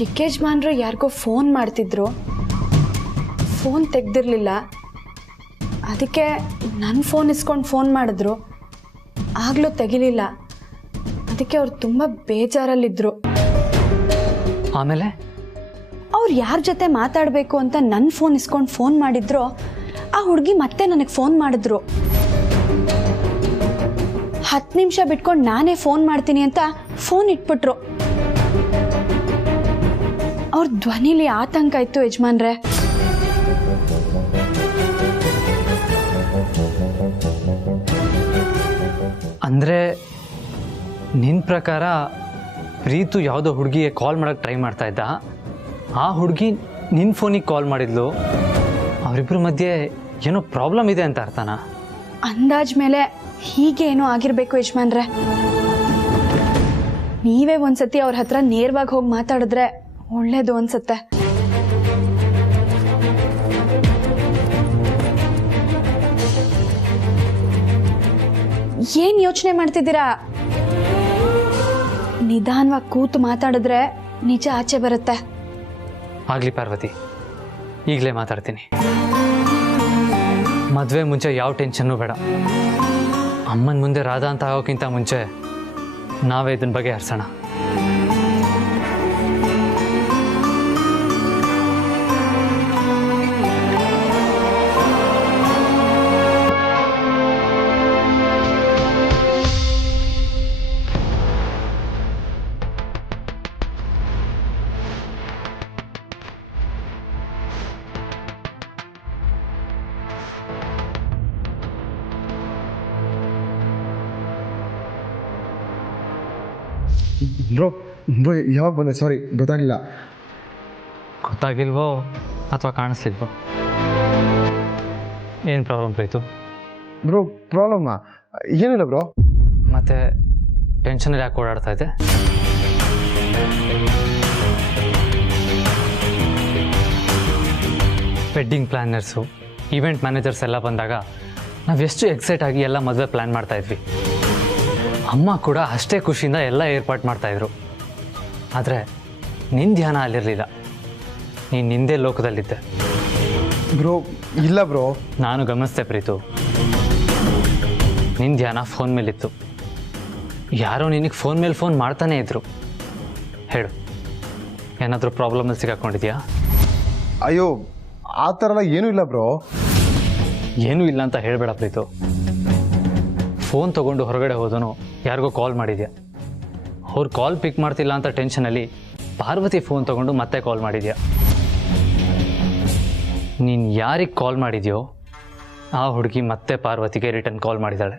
ಚಿಕ್ಕ ಯಜಮಾನ್ರು ಯಾರಿಗೋ ಫೋನ್ ಮಾಡ್ತಿದ್ರು, ಫೋನ್ ತೆಗ್ದಿರಲಿಲ್ಲ. ಅದಕ್ಕೆ ನನ್ನ ಫೋನ್ ಇಸ್ಕೊಂಡು ಫೋನ್ ಮಾಡಿದ್ರು, ಆಗಲೂ ತೆಗಿಲಿಲ್ಲ. ಅದಕ್ಕೆ ಅವ್ರು ತುಂಬ ಬೇಜಾರಲ್ಲಿದ್ದರು. ಆಮೇಲೆ ಅವ್ರು ಯಾರ ಜೊತೆ ಮಾತಾಡಬೇಕು ಅಂತ ನನ್ನ ಫೋನ್ ಇಸ್ಕೊಂಡು ಫೋನ್ ಮಾಡಿದ್ರು, ಆ ಹುಡುಗಿ ಮತ್ತೆ ನನಗೆ ಫೋನ್ ಮಾಡಿದ್ರು. 10 ನಿಮಿಷ ಬಿಟ್ಕೊಂಡು ನಾನೇ ಫೋನ್ ಮಾಡ್ತೀನಿ ಅಂತ ಫೋನ್ ಇಟ್ಬಿಟ್ರು. ಅವ್ರ ಧ್ವನಿಲಿ ಆತಂಕ ಇತ್ತು ಯಜಮಾನ್ರೆ. ಅಂದರೆ ನಿನ್ನ ಪ್ರಕಾರ ಪ್ರೀತು ಯಾವುದೋ ಹುಡುಗಿಗೆ ಕಾಲ್ ಮಾಡೋಕ್ಕೆ ಟ್ರೈ ಮಾಡ್ತಾ ಇದ್ದ, ಆ ಹುಡುಗಿ ನಿನ್ನ ಫೋನಿಗೆ ಕಾಲ್ ಮಾಡಿದ್ಲು, ಅವರಿಬ್ಬರ ಮಧ್ಯೆ ಏನೋ ಪ್ರಾಬ್ಲಮ್ ಇದೆ ಅಂತ ಅರ್ಥನಾ? ಅಂದಾಜ್ ಮೇಲೆ ಹೀಗೆ ಏನೋ ಆಗಿರಬೇಕು ಯಜಮಾನ್ರೆ. ನೀವೇ ಒಂದ್ಸತಿ ಅವ್ರ ಹತ್ರ ನೇರವಾಗಿ ಹೋಗಿ ಮಾತಾಡಿದ್ರೆ ಒಳ್ಳೇದು ಅನ್ಸುತ್ತೆ. ಏನ್ ಯೋಚನೆ ಮಾಡ್ತಿದ್ದೀರಾ? ನಿಧಾನವಾಗಿ ಕೂತು ಮಾತಾಡಿದ್ರೆ ನಿಜ ಆಚೆ ಬರುತ್ತೆ. ಆಗಲಿ ಪಾರ್ವತಿ, ಈಗಲೇ ಮಾತಾಡ್ತೀನಿ. ಮದುವೆ ಮುಂಚೆ ಯಾವ ಟೆನ್ಷನ್ನು ಬೇಡ. ಅಮ್ಮನ ಮುಂದೆ ರಾಧಾ ಅಂತ ಆಗೋಕ್ಕಿಂತ ಮುಂಚೆ ನಾವೇ ಇದನ್ನ ಬಗ್ಗೆ ಹರಿಸೋಣ. ಬ್ರೋ ಬ್ರೋ ಯಾವಾಗ ಬಂದೆ? ಸಾರಿ, ಗೊತ್ತಾಗಿಲ್ಲ. ಗೊತ್ತಾಗಿಲ್ವೋ ಅಥವಾ ಕಾಣಿಸ್ಲಿಲ್ವೋ? ಏನು ಪ್ರಾಬ್ಲಮ್ ಪ್ರೀತು? ಬ್ರೋ ಪ್ರಾಬ್ಲಮ್ಮಾ? ಏನಿಲ್ಲ ಬ್ರೋ. ಮತ್ತೆ ಟೆನ್ಷನಲ್ಲಿ ಯಾಕೆ ಓಡಾಡ್ತಾ ಇದೆ? ವೆಡ್ಡಿಂಗ್ ಪ್ಲ್ಯಾನರ್ಸು, ಈವೆಂಟ್ ಮ್ಯಾನೇಜರ್ಸ್ ಎಲ್ಲ ಬಂದಾಗ ನಾವು ಎಷ್ಟು ಎಕ್ಸೈಟ್ ಆಗಿ ಎಲ್ಲ ಮದುವೆ ಪ್ಲ್ಯಾನ್ ಮಾಡ್ತಾಯಿದ್ವಿ. ಅಮ್ಮ ಕೂಡ ಅಷ್ಟೇ ಖುಷಿಯಿಂದ ಎಲ್ಲ ಏರ್ಪಾಟ್ ಮಾಡ್ತಾಯಿದ್ರು. ಆದರೆ ನಿನ್ನ ಧ್ಯಾನ ಅಲ್ಲಿರಲಿಲ್ಲ, ನೀನು ನಿಂದೇ ಲೋಕದಲ್ಲಿದ್ದೆ. ಬ್ರೋ ಇಲ್ಲ ಬ್ರೋ. ನಾನು ಗಮನಿಸ್ದೆ ಪ್ರೀತು, ನಿನ್ನ ಧ್ಯಾನ ಫೋನ್ ಮೇಲಿತ್ತು. ಯಾರೋ ನಿನಗೆ ಫೋನ್ ಮೇಲೆ ಫೋನ್ ಮಾಡ್ತಾನೇ ಇದ್ರು. ಹೇಳು, ಏನಾದರೂ ಪ್ರಾಬ್ಲಮಲ್ಲಿ ಸಿಗಾಕೊಂಡಿದ್ಯಾ? ಅಯ್ಯೋ ಆ ಥರ ಎಲ್ಲ ಏನೂ ಇಲ್ಲ ಬ್ರೋ. ಏನೂ ಇಲ್ಲ ಅಂತ ಹೇಳಬೇಡ ಪ್ರೀತು. ಫೋನ್ ತೊಗೊಂಡು ಹೊರಗಡೆ ಹೋದನು ಯಾರಿಗೋ ಕಾಲ್ ಮಾಡಿದ್ಯಾ, ಅವ್ರು ಕಾಲ್ ಪಿಕ್ ಮಾಡ್ತಿಲ್ಲ ಅಂತ ಟೆನ್ಷನಲ್ಲಿ ಪಾರ್ವತಿ ಫೋನ್ ತೊಗೊಂಡು ಮತ್ತೆ ಕಾಲ್ ಮಾಡಿದ್ಯಾ. ನೀನು ಯಾರಿಗೆ ಕಾಲ್ ಮಾಡಿದ್ಯೋ ಆ ಹುಡುಗಿ ಮತ್ತೆ ಪಾರ್ವತಿಗೆ ರಿಟರ್ನ್ ಕಾಲ್ ಮಾಡಿದ್ದಾಳೆ.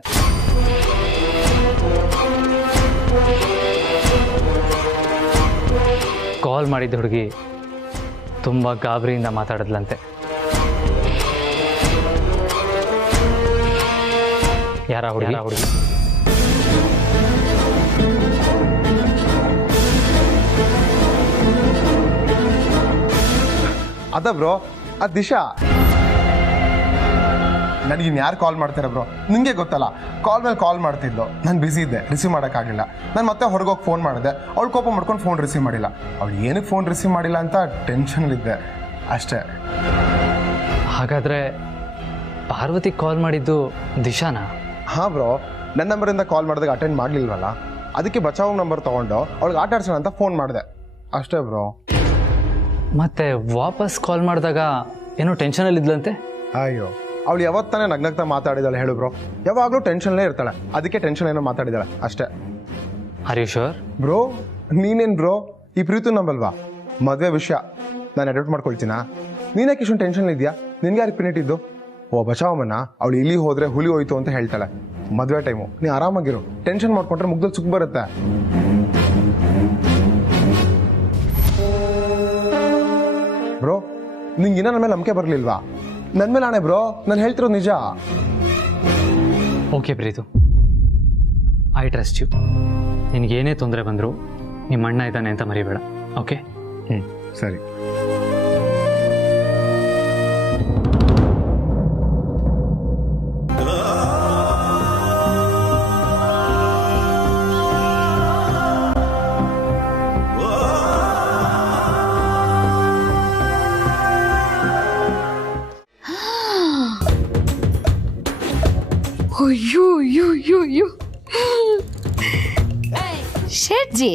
ಕಾಲ್ ಮಾಡಿದ್ದ ಹುಡುಗಿ ತುಂಬ ಗಾಬರಿಯಿಂದ ಮಾತಾಡಿದ್ಲಂತೆ. ಯಾರ ಹುಡುಗಿ? ಅದ ಬ್ರೋ, ಅದು ದಿಶಾ. ನನಗಿನ್ ಯಾರು ಕಾಲ್ ಮಾಡ್ತಾರೆ ಬ್ರೋ? ನಿಂಗೆ ಗೊತ್ತಲ್ಲ, ಕಾಲ್ ಮೇಲೆ ಕಾಲ್ ಮಾಡ್ತಿದ್ಲು. ನಾನು ಬ್ಯುಸಿ ಇದ್ದೆ, ರಿಸೀವ್ ಮಾಡೋಕ್ಕಾಗಲಿಲ್ಲ. ನಾನು ಮತ್ತೆ ಹೊರಗೋಗಿ ಫೋನ್ ಮಾಡಿದೆ, ಅವಳು ಕೋಪ ಮಾಡ್ಕೊಂಡು ಫೋನ್ ರಿಸೀವ್ ಮಾಡಿಲ್ಲ. ಅವಳು ಏನಕ್ಕೆ ಫೋನ್ ರಿಸೀವ್ ಮಾಡಿಲ್ಲ ಅಂತ ಟೆನ್ಷನಲ್ಲಿದ್ದೆ ಅಷ್ಟೇ. ಹಾಗಾದರೆ ಪಾರ್ವತಿ ಕಾಲ್ ಮಾಡಿದ್ದು ದಿಶಾನಾ? ಹಾಂ ಬ್ರೋ, ನನ್ನ ನಂಬರಿಂದ ಕಾಲ್ ಮಾಡಿದಾಗ ಅಟೆಂಡ್ ಮಾಡಲಿಲ್ವಲ್ಲ, ಅದಕ್ಕೆ ಬಚಾವ್ ನಂಬರ್ ತೊಗೊಂಡು ಅವಳಿಗೆ ಆಟ ಆಡ್ಸೋಣ ಅಂತ ಫೋನ್ ಮಾಡಿದೆ ಅಷ್ಟೇ ಬ್ರೋ. ಮತ್ತೆ ವಾಪಸ್ ಕಾಲ್ ಮಾಡಿದಾಗ ಏನೋ ಟೆನ್ಷನಲ್ಲಿದ್ಲಂತೆ? ಅಯ್ಯೋ, ಅವಳು ಯಾವತ್ತಾನೆ ನಗ್ನಗ್ತಾ ಮಾತಾಡಿದಾಳೆ ಹೇಳು ಬ್ರೋ. ಯಾವಾಗಲೂ ಟೆನ್ಷನ್ಲೇ ಇರ್ತಾಳೆ, ಅದಕ್ಕೆ ಟೆನ್ಷನ್ ಏನೋ ಮಾತಾಡಿದಾಳೆ ಅಷ್ಟೇ. Are you sure? ಬ್ರೋ ನೀನೇನು ಬ್ರೋ, ಈ ಪ್ರೀತು ನಂಬಲ್ವಾ? ಮದುವೆ ವಿಷಯ ನಾನು ಅಡಾಪ್ಟ್ ಮಾಡ್ಕೊಳ್ತೀನಾ? ನೀನ್ಯಾಕೆ ಇಷ್ಟೊಂದು ಟೆನ್ಷನ್ ಇದೆಯಾ? ನಿನ್ಗೆ ಯಾರು ಪಿನಿಟ್ಟಿದ್ದು? ಓ ಬಚಾವಮ್ಮನ, ಅವಳು ಇಲ್ಲಿ ಹೋದರೆ ಹುಲಿ ಹೋಯ್ತು ಅಂತ ಹೇಳ್ತಾಳೆ. ಮದುವೆ ಟೈಮು, ನೀ ಆರಾಮಾಗಿರು. ಟೆನ್ಷನ್ ಮಾಡ್ಕೊಂಡ್ರೆ ಮುಗ್ದಲ್ಲಿ ಸುಖ ಬರುತ್ತೆ. ಬ್ರೋ ನಿಂಗೆ ಇನ್ನೂ ನನ್ನ ಮೇಲೆ ನಂಬಿಕೆ ಬರಲಿಲ್ವಾ? ನನ್ನ ಮೇಲೆ ಆಣೆ ಬ್ರೋ, ನಾನು ಹೇಳ್ತಿರೋದು ನಿಜ. Okay Preethu, I trust you. ನಿನಗೇನೇ ತೊಂದರೆ ಬಂದರೂ ನಿಮ್ಮ ಅಣ್ಣ ಇದ್ದಾನೆ ಅಂತ ಮರಿಬೇಡ. ಓಕೆ? ಸರಿ. ಅಜ್ಜಿ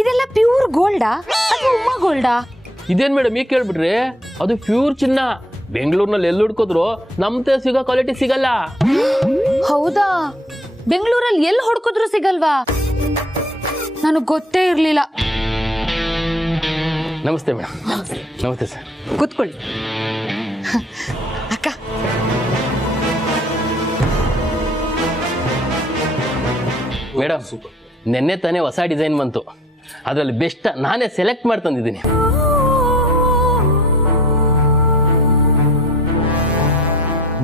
ಇದೆಲ್ಲ ಪ್ಯೂರ್ ಗೋಲ್ಡಾ ಅಥವಾ ಉಮಾ ಗೋಲ್ಡಾ? ಇದೇನ್ ಮೇಡಮ್ ಈಗ ಕೇಳ್ಬಿಟ್ರಿ? ಅದು ಪ್ಯೂರ್ ಚಿನ್ನ. ಬೆಂಗಳೂರಿನಲ್ಲಿ ಎಲ್ಲಿ ಹುಡ್ಕೋದ್ರು ನಮ್ತೆ ಸಿಗೋ ಕ್ವಾಲಿಟಿ ಸಿಗಲ್ಲ. ಹೌದಾ? ಬೆಂಗಳೂರಲ್ಲಿ ಎಲ್ಲಿ ಹುಡ್ಕಿದ್ರು ಸಿಗಲ್ವಾ? ನನಗೆ ಗೊತ್ತೇ ಇರ್ಲಿಲ್ಲ. ನಮಸ್ತೆ ಮೇಡಮ್. ನಮಸ್ತೆ ಸರ್. ಕೂತ್ಕೊಳ್ಳಿ. ಅಕ್ಕ ಮೇಡಮ್ ನೆನ್ನೆ ತಾನೇ ಹೊಸ ಡಿಸೈನ್ ಬಂತು. ಅದರಲ್ಲಿ ಬೆಸ್ಟ್ ನಾನೇ ಸೆಲೆಕ್ಟ್ ಮಾಡಿ ತಂದಿದ್ದೀನಿ.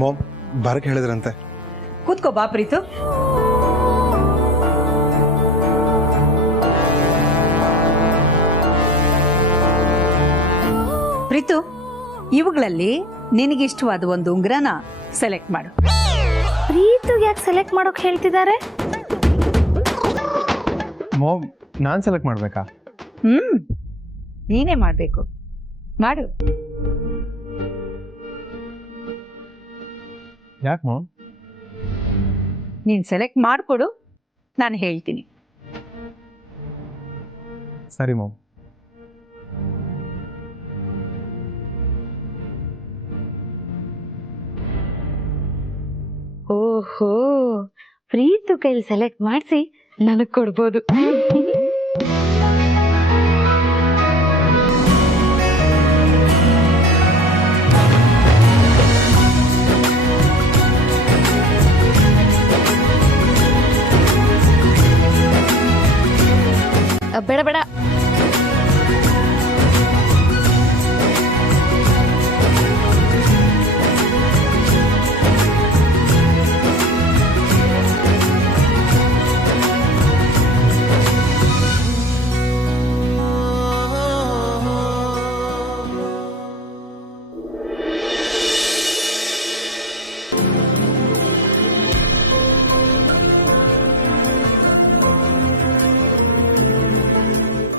ಮಾಮ್ ಬರಕ್ಕೆ ಹೇಳಿದ್ರಂತೆ. ಕೂತ್ಕೋ ಬಾ ಪ್ರೀತು. ಪ್ರೀತು, ಇವುಗಳಲ್ಲಿ ನಿನಗಿಷ್ಟವಾದ ಒಂದು ಉಂಗ್ರನ ಸೆಲೆಕ್ಟ್ ಮಾಡು. ಪ್ರೀತಿಗೆ ಯಾಕೆ ಸೆಲೆಕ್ಟ್ ಮಾಡೋಕೆ ಹೇಳ್ತಿದ್ದಾರೆ? ಮಾಮ್ ನಾನು ಸೆಲೆಕ್ಟ್ ಮಾಡಬೇಕಾ? ನೀನೇ ಮಾಡ್ಬೇಕು. ಮಾಡು. ಯಾಕೆ ಮಾಮ್? ನೀನ್ ಸೆಲೆಕ್ಟ್ ಮಾಡ್ಕೊಡು, ನಾನು ಹೇಳ್ತೀನಿ. ಸರಿ ಮಾಮ್. ಓಹೋ, ಪ್ರೀತು ಕೈಲಿ ಸೆಲೆಕ್ಟ್ ಮಾಡಿಸಿ ನನಗೆ ಕೊಡ್ಬೋದು. ಬೇಡ ಬೇಡ,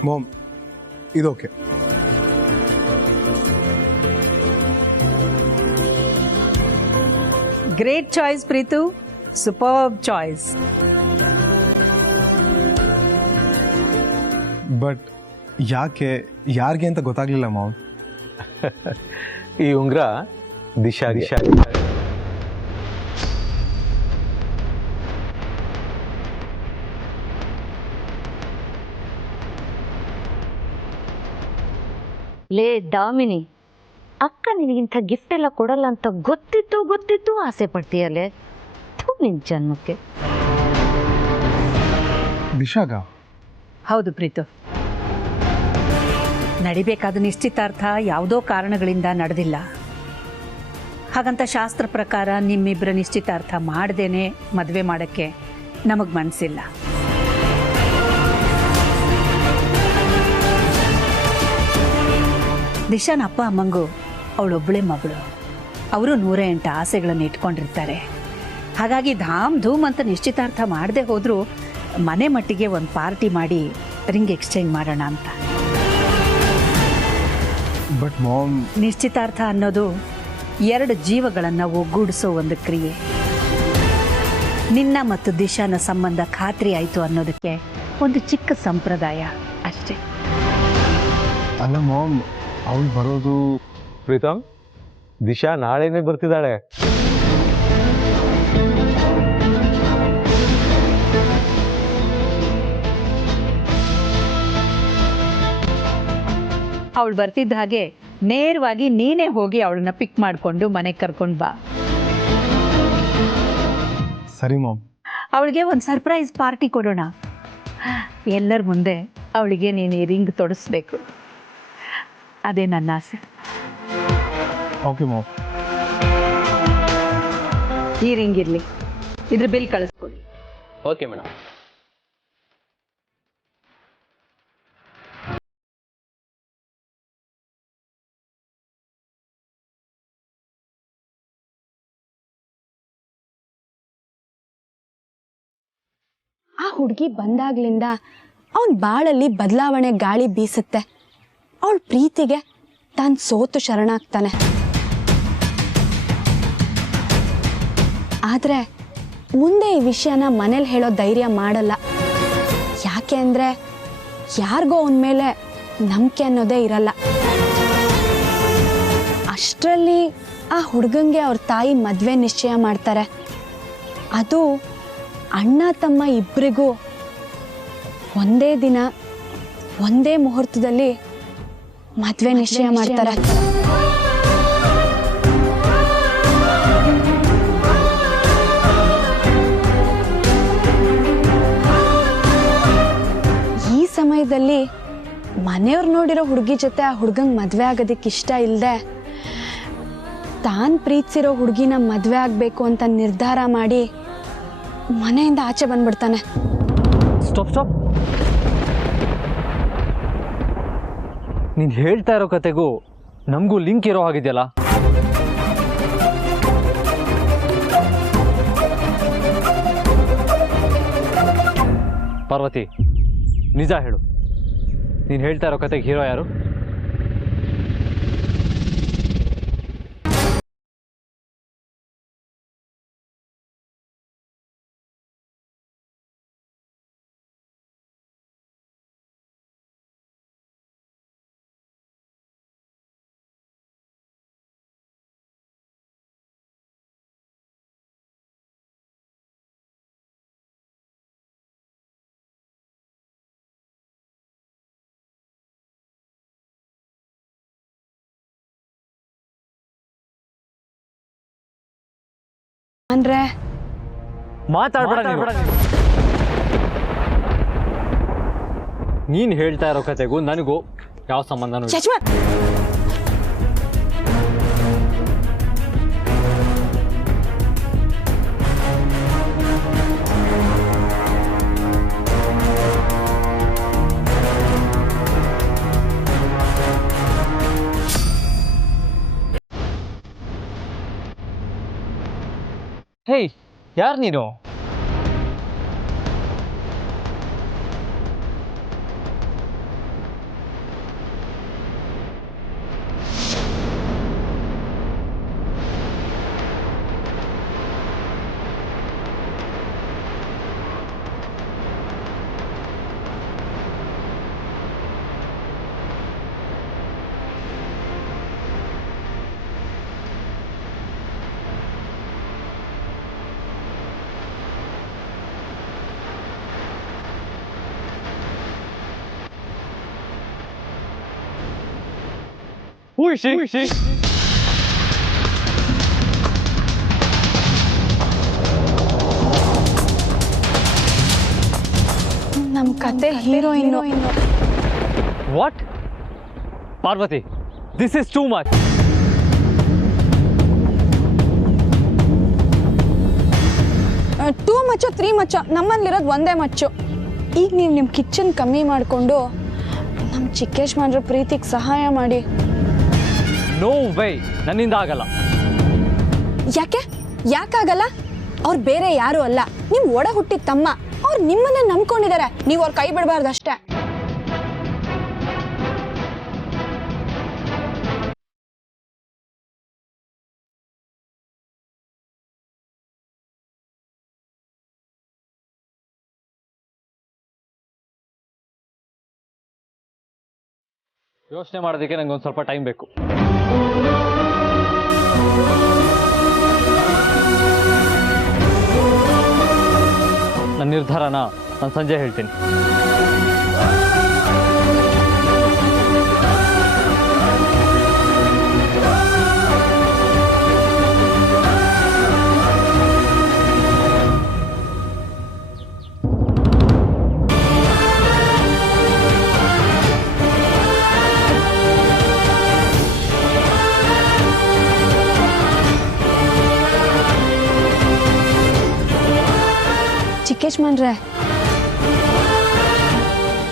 ಮಾಮ್ ಇದು okay. Great choice Preethu, superb choice. But ಯಾಕೆ, ಯಾರಿಗೆ ಅಂತ ಗೊತ್ತಾಗ್ಲಿಲ್ಲ ಮಾಮ್. ಈ ಉಂಗ್ರ ದಿಶಾ ಲೇ ದಾಮಿನಿ, ಅಕ್ಕ ನಿನಗಿಂತ ಗಿಫ್ಟ್ ಎಲ್ಲ ಕೊಡಲ್ಲ ಅಂತ ಗೊತ್ತಿತ್ತು ಆಸೆ ಪಡ್ತೀಯಲ್ಲೇ. ನಿನ್ ಜನ್ಮಕ್ಕೆ. ದಿಶಾಗ? ಹೌದು ಪ್ರೀತು, ನಡಿಬೇಕಾದ ನಿಶ್ಚಿತಾರ್ಥ ಯಾವುದೋ ಕಾರಣಗಳಿಂದ ನಡೆದಿಲ್ಲ. ಹಾಗಂತ ಶಾಸ್ತ್ರ ಪ್ರಕಾರ ನಿಮ್ಮಿಬ್ಬರ ನಿಶ್ಚಿತಾರ್ಥ ಮಾಡ್ದೇನೆ ಮದುವೆ ಮಾಡೋಕ್ಕೆ ನಮಗೆ ಮನಸ್ಸಿಲ್ಲ. ದಿಶಾನ ಅಪ್ಪ ಅಮ್ಮಂಗೂ ಅವಳೊಬ್ಬಳೇ ಮಗಳು. ಅವರು 108 ಆಸೆಗಳನ್ನು ಇಟ್ಕೊಂಡಿರ್ತಾರೆ. ಹಾಗಾಗಿ ಧಾಮ್ ಧೂಮ್ ಅಂತ ನಿಶ್ಚಿತಾರ್ಥ ಮಾಡದೆ ಹೋದರೂ ಮನೆ ಮಟ್ಟಿಗೆ ಒಂದು ಪಾರ್ಟಿ ಮಾಡಿ ರಿಂಗ್ ಎಕ್ಸ್ಚೇಂಜ್ ಮಾಡೋಣ ಅಂತ. ಬಟ್ ಮಾಮ್, ನಿಶ್ಚಿತಾರ್ಥ ಅನ್ನೋದು 2 ಜೀವಗಳನ್ನು ಒಗ್ಗೂಡಿಸೋ ಒಂದು ಕ್ರಿಯೆ. ನಿನ್ನ ಮತ್ತು ದಿಶಾನ ಸಂಬಂಧ ಖಾತ್ರಿ ಆಯಿತು ಅನ್ನೋದಕ್ಕೆ ಒಂದು ಚಿಕ್ಕ ಸಂಪ್ರದಾಯ ಅಷ್ಟೇ. ಅಲ್ಲ ಮಾಮ್, ಅವಳು ಬರೋದು. ಪ್ರೀತಮ್, ದಿಶಾ ನಾಳೆನೇ ಬರ್ತಿದ್ದಾಳೆ. ಅವಳು ಬರ್ತಿದ್ದ ಹಾಗೆ ನೇರವಾಗಿ ನೀನೇ ಹೋಗಿ ಅವಳನ್ನ ಪಿಕ್ ಮಾಡಿಕೊಂಡು ಮನೆಗೆ ಕರ್ಕೊಂಡು ಬಾ. ಸರಿ ಮಾಮ್. ಅವಳಿಗೆ ಒಂದು ಸರ್ಪ್ರೈಸ್ ಪಾರ್ಟಿ ಕೊಡೋಣ. ಎಲ್ಲರ ಮುಂದೆ ಅವಳಿಗೆ ನೀನು ಈ ರಿಂಗ್ ತೊಡಸ್ಬೇಕು. ಅದೇ ನನ್ನ ಆಸೆ. Okay ma'am. ಈ ರಿಂಗ್ ಇರಲಿ, ಇದ್ರ ಬಿಲ್ ಕಳಿಸ್ಕೊಡಿ. Okay madam. ಆ ಹುಡುಗಿ ಬಂದಾಗ್ಲಿಂದ ಅವನ ಬಾಳಲ್ಲಿ ಬದಲಾವಣೆ ಗಾಳಿ ಬೀಸುತ್ತೆ. ಅವಳ ಪ್ರೀತಿಗೆ ತಾನು ಸೋತು ಶರಣಾಗ್ತಾನೆ. ಆದರೆ ಮುಂದೆ ಈ ವಿಷಯನ ಮನೇಲಿ ಹೇಳೋ ಧೈರ್ಯ ಮಾಡಲ್ಲ. ಯಾಕೆ ಅಂದರೆ ಯಾರಿಗೋ ಅವನ ಮೇಲೆ ನಂಬಿಕೆ ಅನ್ನೋದೇ ಇರಲ್ಲ. ಅಷ್ಟರಲ್ಲಿ ಆ ಹುಡುಗಂಗೆ ಅವ್ರ ತಾಯಿ ಮದುವೆ ನಿಶ್ಚಯ ಮಾಡ್ತಾರೆ. ಅದು ಅಣ್ಣ ತಮ್ಮ ಇಬ್ಬರಿಗೂ ಒಂದೇ ದಿನ ಒಂದೇ ಮುಹೂರ್ತದಲ್ಲಿ ಮದುವೆ ನಿಶ್ಚಯ ಮಾಡ್ತಾರೆ. ಈ ಸಮಯದಲ್ಲಿ ಮನೆಯವ್ರು ನೋಡಿರೋ ಹುಡುಗಿ ಜೊತೆ ಆ ಹುಡುಗಂಗೆ ಮದುವೆ ಆಗೋದಕ್ಕೆ ಇಷ್ಟ ಇಲ್ಲದೆ ತಾನು ಪ್ರೀತಿಸಿರೋ ಹುಡುಗಿನ ಮದುವೆ ಆಗಬೇಕು ಅಂತ ನಿರ್ಧಾರ ಮಾಡಿ ಮನೆಯಿಂದ ಆಚೆ ಬಂದ್ಬಿಡ್ತಾನೆ. Stop stop. ನೀನು ಹೇಳ್ತಾ ಇರೋ ಕತೆಗೂ ನಮಗೂ ಲಿಂಕ್ ಇರೋ ಹಾಗಿದೆಯಲ್ಲ. ಪಾರ್ವತಿ, ನಿಜ ಹೇಳು, ನೀನು ಹೇಳ್ತಾ ಇರೋ ಕತೆಗೆ ಹೀರೋ ಯಾರು? ಅಂದ್ರೆ ಮಾತಾಡ್ಬೇಡ. ನೀನು ಹೇಳ್ತಾ ಇರೋ ಕತೆಗೂ ನನಗೂ ಯಾವ ಸಂಬಂಧನೂ ಇಲ್ಲ. ಯಜಮಾನ್, ಹೇಯ್, ಯಾರು ನೀನು? Who is she? ನಮ್ಮ ಕತೆ heroine. What? Parvati, this is too much. Two ಮಚ್ಚು 3 ಮಚ್ಚು, ನಮ್ಮಲ್ಲಿರೋದು ಒಂದೇ ಮಚ್ಚು. ಈಗ ನೀವು ನಿಮ್ಮ ಕಿಚನ್ ಕಮ್ಮಿ ಮಾಡಿಕೊಂಡು ನಮ್ಮ ಚಿಕ್ಕೇಶ್ಮನ್ರ ಪ್ರೀತಿಗೆ ಸಹಾಯ ಮಾಡಿ. ನೋ ವೇ, ನನ್ನಿಂದ ಆಗಲ್ಲ. ಯಾಕಾಗಲ್ಲ? ಅವ್ರು ಬೇರೆ ಯಾರು ಅಲ್ಲ, ನಿಮ್ಮ ಒಡ ಹುಟ್ಟಿದ ತಮ್ಮ. ಅವ್ರು ನಿಮ್ಮನ್ನೇ ನಂಬ್ಕೊಂಡಿದ್ದಾರೆ, ನೀವು ಅವ್ರ ಕೈ ಬಿಡಬಾರ್ದು ಅಷ್ಟೇ. ಯೋಚನೆ ಮಾಡೋದಕ್ಕೆ ನಂಗೆ ಒಂದು ಸ್ವಲ್ಪ ಟೈಮ್ ಬೇಕು. ನನ್ನ ನಿರ್ಧಾರನ ನಾನು ಸಂಜೆ ಹೇಳ್ತೀನಿ. ಚಿಕ್ಕೇಶ್ಮನ್ರೆ,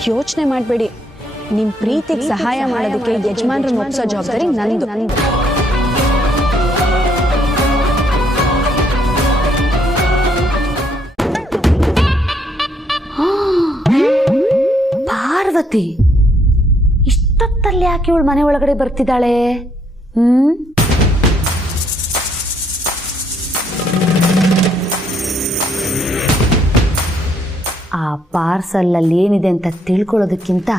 ಯೋಚನೆ ಮಾಡಬೇಡಿ. ನಿಮ್ಮ ಪ್ರೀತಿಗೆ ಸಹಾಯ ಮಾಡೋದಕ್ಕೆ ಯಜಮಾನ್ರನ್ನ ಒಪ್ಸೋ ಜವಾಬ್ದಾರಿ ನಂದು. ಪಾರ್ವತಿ ಇಷ್ಟೊತ್ತಲ್ಲಿ ಯಾಕೆ ಇವಳು ಮನೆ ಒಳಗಡೆ ಬರ್ತಿದ್ದಾಳೆ? ಆ ಪಾರ್ಸಲ್ಲಲ್ಲಿ ಏನಿದೆ ಅಂತ ತಿಳ್ಕೊಳ್ಳೋದಕ್ಕಿಂತ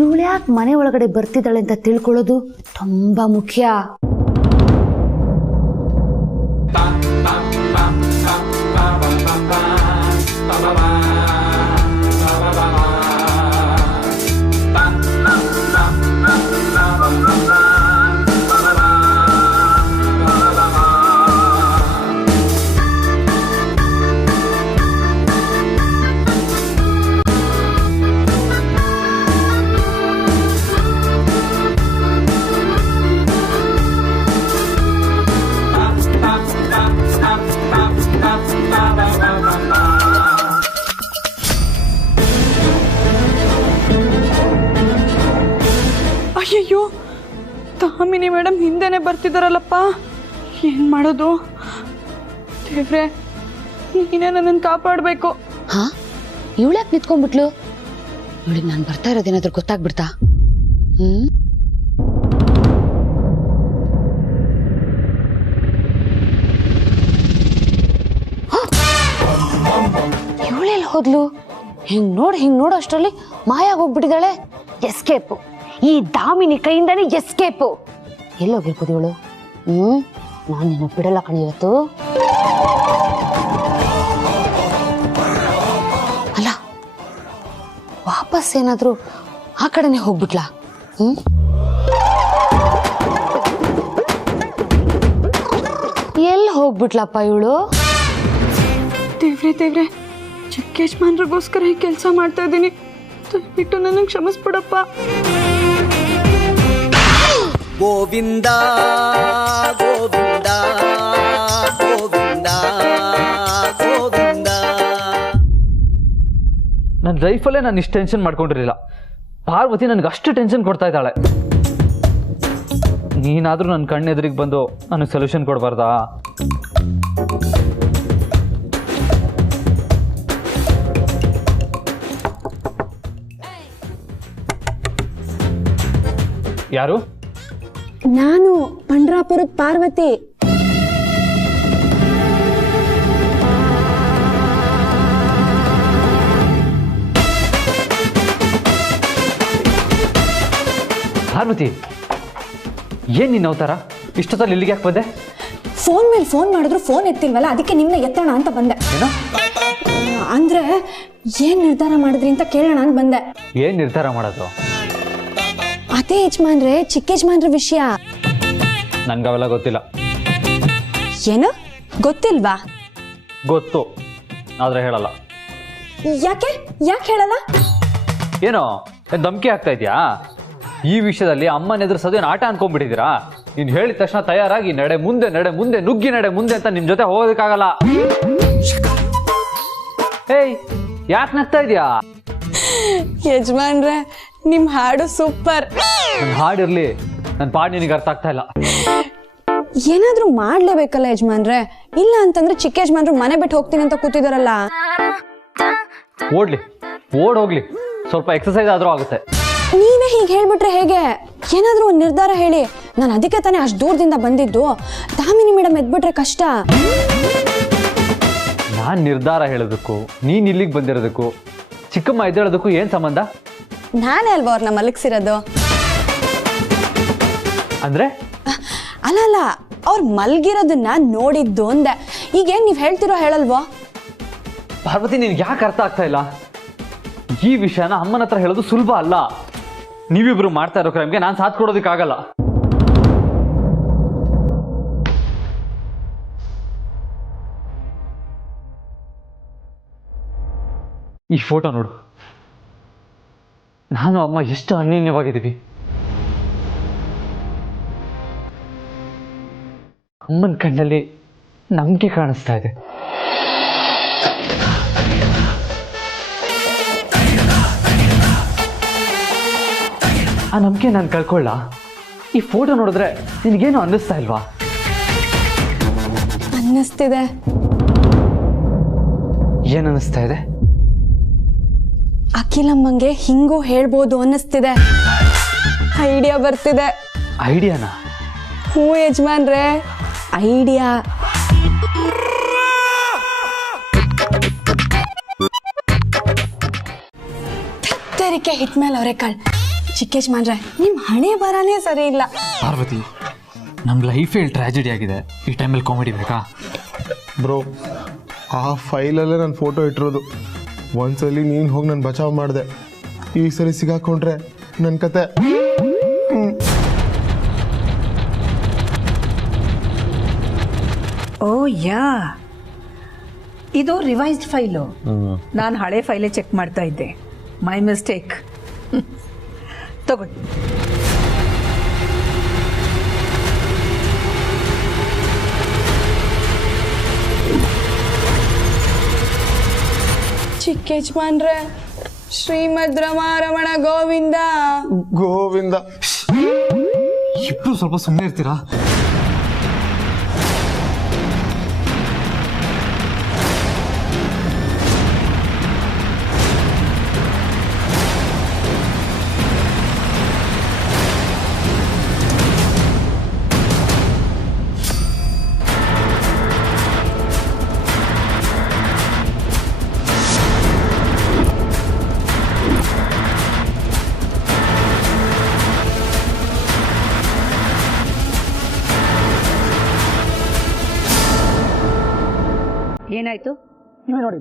ಇವಳು ಯಾಕೆ ಮನೆ ಒಳಗಡೆ ಬರ್ತಿದ್ದಾಳೆ ಅಂತ ತಿಳ್ಕೊಳ್ಳೋದು ತುಂಬ ಮುಖ್ಯ. ಅಯ್ಯಯ್ಯೋ, ದಾಮಿನಿ ಮೇಡಮ್ ಹಿಂದೆನೆ ಬರ್ತಿದಾರಲ್ಲಪ್ಪ, ಏನ್ ಮಾಡೋದು? ದೇವ್ರೆ, ನೀನೇ ನನ್ನನ್ನು ಕಾಪಾಡಬೇಕು. ಹಾ, ಇವಳ್ಯಾಕೆ ನಿಂತ್ಕೊಂಡ್ಬಿಟ್ಲು? ಇವಳಿಗೆ ನಾನು ಬರ್ತಾ ಇರೋದೇನಾದ್ರೂ ಗೊತ್ತಾಗ್ಬಿಡ್ತಾ? ಇವಳೆಲ್ಲ ಹೋದ್ಲು? ಹಿಂಗ್ ನೋಡು ಅಷ್ಟರಲ್ಲಿ ಮಾಯಾಗಿ ಹೋಗ್ಬಿಟ್ಟಿದ್ದಾಳೆ. ಎಸ್ಕೇಪು, ಈ ದಾಮಿನಿ ಕೈಯಿಂದಾನೇ ಎಸ್ಕೇಪು. ಎಲ್ಲೋಗಿರ್ಬೋದು ಇವಳು? ನಾನು ನಿನ್ನ ಬಿಡಲ್ಲ ಕಣೆ ಇವತ್ತು. ಅಲ್ಲ, ವಾಪಸ್ ಏನಾದ್ರೂ ಆ ಕಡೆನೆ ಹೋಗ್ಬಿಟ್ಲಾ? ಎಲ್ಲಿ ಹೋಗ್ಬಿಟ್ಲಪ್ಪ ಇವಳು? ದೇವ್ರೆ, ಚಿಕ್ಕ ಯಜಮಾನ್ರಿಗೋಸ್ಕರ ಈ ಕೆಲಸ ಮಾಡ್ತಾ ಇದ್ದೀನಿ, ದಯವಿಟ್ಟು ನನಗೆ ಕ್ಷಮಿಸ್ಬಿಡಪ್ಪ. ಗೋವಿಂದ ಗೋವಿಂದ ಗೋವಿಂದ ಗೋವಿಂದ. ನನ್ನ ಲೈಫಲ್ಲೇ ನಾನು ಇಷ್ಟು ಟೆನ್ಷನ್ ಮಾಡ್ಕೊಂಡಿರಲಿಲ್ಲ. ಪಾರ್ವತಿ ನನಗೆ ಅಷ್ಟು ಟೆನ್ಷನ್ ಕೊಡ್ತಾ ಇದ್ದಾಳೆ. ನೀನಾದರೂ ನನ್ನ ಕಣ್ಣೆದುರಿಗೆ ಬಂದು ನನಗೆ ಸೊಲ್ಯೂಷನ್ ಕೊಡಬಾರ್ದಾ? ಯಾರು? ನಾನು ಪಂಡ್ರಾಪುರದ ಪಾರ್ವತಿ. ಪಾರ್ವತಿ, ಏನ್ ನಿನ್ನ ಅವತಾರ? ಇಷ್ಟೊತ್ತಲ್ಲಿ ಇಲ್ಲಿಗೆ ಯಾಕೆ ಬಂದೆ? ಫೋನ್ ಮೇಲೆ ಫೋನ್ ಮಾಡಿದ್ರು ಫೋನ್ ಎತ್ತಿಲ್ವಲ್ಲ, ಅದಕ್ಕೆ ನಿಮ್ನ ಎತ್ತೋಣ ಅಂತ ಬಂದೆ. ಏನೋ ಅಂದ್ರೆ ಏನ್ ನಿರ್ಧಾರ ಮಾಡಿದ್ರಿ ಅಂತ ಕೇಳೋಣ ಅಂತ ಬಂದೆ. ಏನ್ ನಿರ್ಧಾರ ಮಾಡೋದು? ಅದೇ ಯಜಮಾನ್ರೆ, ಚಿಕ್ಕ ಯಜಮಾನ್ರ ವಿಷಯ. ನನ್ಗೆ ಅವೆಲ್ಲ ಗೊತ್ತಿಲ್ಲ. ಏನು ಗೊತ್ತಿಲ್ವಾ? ಗೊತ್ತು, ಆದ್ರೆ ಹೇಳಲ್ಲ. ಯಾಕೆ ಹೇಳಲ್ಲ? ಏನೋ ಧಮ್ಕಿ ಆಗ್ತಾ ಇದೆಯಾ? ಈ ವಿಷಯದಲ್ಲಿ ಅಮ್ಮನ ಎದುರಿಸೋದೇನು ಆಟ ಅನ್ಕೊಂಡ್ಬಿಟ್ಟಿದ್ದೀರಾ? ನೀನು ಹೇಳಿದ ತಕ್ಷಣ ತಯಾರಾಗಿ ನಡೆ ಮುಂದೆ ನುಗ್ಗಿ ನಡೆ ಮುಂದೆ ಅಂತ ನಿಮ್ ಜೊತೆ ಹೋಗೋದಕ್ಕಾಗಲ್ಲ. ಏಯ್, ಯಾಕೆ ನಗ್ತಾ ಇದೆಯಾ? ಯಜಮಾನ್ರೆ, ನಿಮ್ ಹಾಡು ಸೂಪರ್. ನನ್ನ ಹಾಡಿರ್ಲಿ, ನನ್ನ ಪಾಡ್ ನಿನಗೆ ಅರ್ಥ ಆಗ್ತಾ ಇಲ್ಲ. ಏನಾದ್ರೂ ಮಾಡ್ಲೇಬೇಕಲ್ಲ ಯಜಮಾನ್ರೆ, ಇಲ್ಲ ಅಂತಂದ್ರೆ ಚಿಕ್ಕ ಯಜಮಾನ್ರು ಮನೆ ಬಿಟ್ಟು ಹೋಗ್ತೀನಿ ಅಂತ ಕೂತಿದಾರಲ್ಲ. ಹೋಗ್ಲಿ, ಸ್ವಲ್ಪ ಎಕ್ಸರ್ಸೈಸ್ ಆದ್ರೂ ಆಗುತ್ತೆ. ನೀವೇ ಹೀಗೆ ಹೇಳ್ಬಿಟ್ರೆ ಹೇಗೆ? ಏನಾದ್ರೂ ಒಂದು ನಿರ್ಧಾರ ಹೇಳಿ. ನಾನು ಅದಕ್ಕೆ ತಾನೇ ಅಷ್ಟು ದೂರದಿಂದ ಬಂದಿದ್ದು. ದಾಮಿನಿ ಮೇಡಮ್ ಎದ್ಬಿಟ್ರೆ ಕಷ್ಟ. ನಾನ್ ನಿರ್ಧಾರ ಹೇಳೋದಕ್ಕೂ ನೀನ್ ಇಲ್ಲಿಗೆ ಬಂದಿರೋದಕ್ಕೂ ಚಿಕ್ಕಮ್ಮ ಎದ್ದೇಳೋದಕ್ಕೂ ಏನ್ ಸಂಬಂಧ? ನಾನೇ ಅಲ್ವಾ ಅವ್ರನ್ನ ಮಲಗಿಸಿರೋದು? ಅಂದ್ರೆ ಅಲ್ಲ, ಅವ್ರು ಮಲ್ಗಿರೋದನ್ನ ನೋಡಿದ್ದು ಅಂದೆ. ಈಗೇನ್ ನೀವ್ ಹೇಳ್ತಿರೋ ಹೇಳಲ್ವೋ? ಪಾರ್ವತಿ, ನಿನ್ಗೆ ಯಾಕೆ ಅರ್ಥ ಆಗ್ತಾ ಇಲ್ಲ? ಈ ವಿಷಯನ ಅಮ್ಮನ ಹತ್ರ ಹೇಳೋದು ಸುಲಭ ಅಲ್ಲ. ನೀವಿಬ್ರು ಮಾಡ್ತಾ ಇರೋ ಕ್ರೈಮ್ಗೆ ನಾನು ಸಾಥ್ ಕೊಡೋದಕ್ಕಾಗಲ್ಲ. ಈ ಫೋಟೋ ನೋಡು, ನಾನು ಅಮ್ಮ ಎಷ್ಟು ಅನ್ಯೋನ್ಯವಾಗಿದ್ದೀವಿ. ಅಮ್ಮನ ಕಣ್ಣಲ್ಲಿ ನಂಬಿಕೆ ಕಾಣಿಸ್ತಾ ಇದೆ. ಆ ನಂಬಿಕೆ ನಾನು ಕಳ್ಕೊಳ್ಳ? ಈ ಫೋಟೋ ನೋಡಿದ್ರೆ ನಿನಗೇನು ಅನ್ನಿಸ್ತಾ ಇಲ್ವಾ? ಅನ್ನಿಸ್ತಿದೆ. ಏನು ಅನ್ನಿಸ್ತಾ ಇದೆ? ಅಖಿಲಮ್ಮಂಗೆ ಹಿಂಗೂ ಹೇಳ್ಬೋದು ಅನ್ನಿಸ್ತಿದೆ. ಐಡಿಯಾ ಬರ್ತಿದೆ. ಐಡಿಯಾನಾ? ಹ್ಞೂ ಯಜಮಾನ್ರೆ, ಐಡಿಯಾ. ಅರೆರಿಕೆ ಹಿಟ್ಮೇಲೆ ಅವರೆಕಾಳು. ಚಿಕ್ಕ ಯಜಮಾನ್ರೆ, ನಿಮ್ಮ ಹಣೆ ಬರಾನೇ ಸರಿ ಇಲ್ಲ. ಪಾರ್ವತಿ, ನಮ್ಮ ಲೈಫೇ ಟ್ರಾಜಿಡಿ ಆಗಿದೆ, ಈ ಟೈಮಲ್ಲಿ ಕಾಮಿಡಿ ಬೇಕಾ? ಬ್ರೋ, ಆ ಫೈಲಲ್ಲೇ ನಾನು ಫೋಟೋ ಇಟ್ಟಿರೋದು. ಒಂದ್ಸಲಿ ನೀನು ಹೋಗಿ ನಾನು ಬಚಾವ್ ಮಾಡಿದೆ, ಈ ಸರಿ ಸಿಗಾಕೊಂಡ್ರೆ ನನ್ನ ಕತೆ. ಓ ಯಾ, ಇದು ರಿವೈಸ್ಡ್ ಫೈಲು. ನಾನು ಹಳೆ ಫೈಲೇ ಚೆಕ್ ಮಾಡ್ತಾ ಇದ್ದೆ. My mistake. ತಗೊಳ್ಳಿ. ಚಿಕ್ಕ ಯಜಮಾನ್ರೆ, ಶ್ರೀಮದ್ ರಮಾರಮಣ ಗೋವಿಂದ ಗೋವಿಂದ. ಇಬ್ರು ಸ್ವಲ್ಪ ಸುಮ್ಮನೆ ಇರ್ತೀರಾ? ಏನಾಯ್ತು? ನೋಡಿ,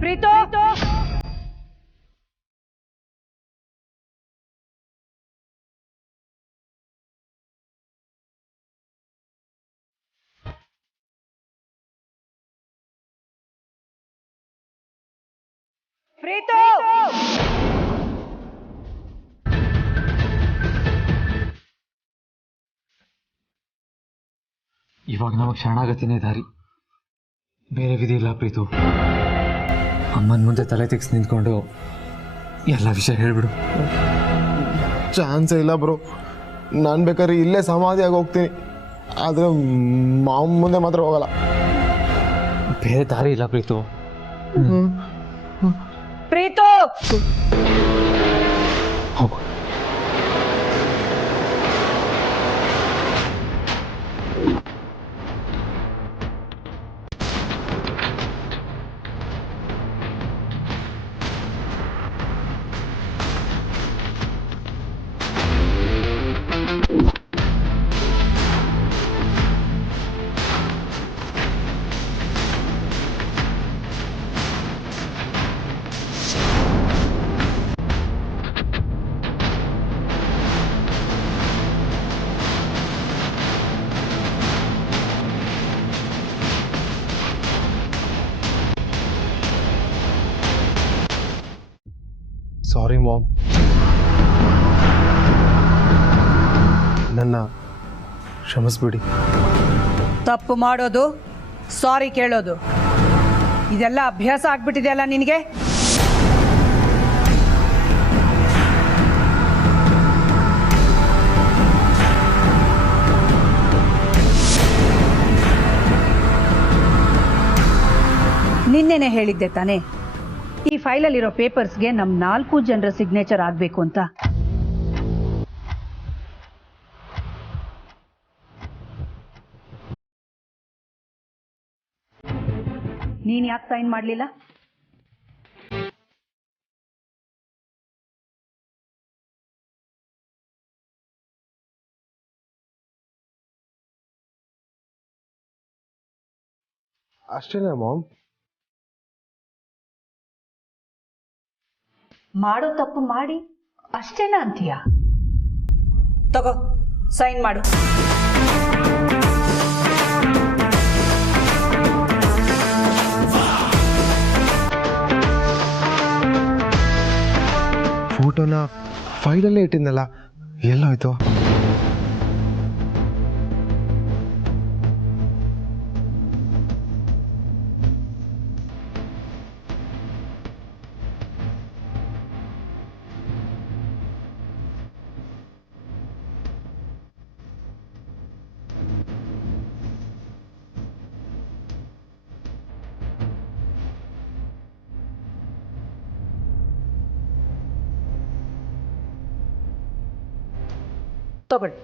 ಪ್ರೀತು, ಪ್ರೀತು, ಇವಾಗ ನಮಗೆ ಶರಣಾಗತಿನೇ ದಾರಿ, ಬೇರೆ ವಿಧಿ ಇಲ್ಲ ಪ್ರೀತು. ಅಮ್ಮನ ಮುಂದೆ ತಲೆ ತೆಗ್ಸಿ ನಿಂತ್ಕೊಂಡು ಎಲ್ಲ ವಿಷಯ ಹೇಳ್ಬಿಡು. ಚಾನ್ಸೇ ಇಲ್ಲ ಬ್ರೋ. ನಾನು ಬೇಕಾದ್ರೆ ಇಲ್ಲೇ ಸಮಾಧಿಯಾಗಿ ಹೋಗ್ತೀನಿ, ಆದರೆ ಮಾವ ಮುಂದೆ ಮಾತ್ರ ಹೋಗಲ್ಲ. ಬೇರೆ ದಾರಿ ಇಲ್ಲ ಪ್ರೀತು. ಪ್ರೀತು, ಹೋಗು. ಸಾರಿ ಮಾಮ್, ನನ್ನ ಕ್ಷಮಿಸ್ಬಿಡಿ. ತಪ್ಪು ಮಾಡೋದು, ಸಾರಿ ಕೇಳೋದು, ಇದೆಲ್ಲ ಅಭ್ಯಾಸ ಆಗ್ಬಿಟ್ಟಿದೆಯಲ್ಲ ನಿನಗೆ. ನಿನ್ನೆನೆ ಹೇಳಿದ್ದೆ ತಾನೇ, ಈ ಫೈಲಲ್ಲಿರೋ ಪೇಪರ್ಸ್ಗೆ ನಮ್ಮ 4 ಜನರ ಸಿಗ್ನೇಚರ್ ಆಗಬೇಕು ಅಂತ. ನೀನ್ ಯಾಕೆ ಸೈನ್ ಮಾಡಲಿಲ್ಲ? ಅಷ್ಟೇನಾ ಮಾಮ್? ಮಾಡೋ ತಪ್ಪು ಮಾಡಿ ಅಷ್ಟೇನಾ ಅಂತೀಯ? ತಗೋ, ಸೈನ್ ಮಾಡು. ಫೋಟೋನ ಫೈಲಲ್ಲೇ ಇಟ್ಟಿದ್ನಲ್ಲ, ಎಲ್ಲೋಯ್ತು? ತಗೊಳ್ಳಿ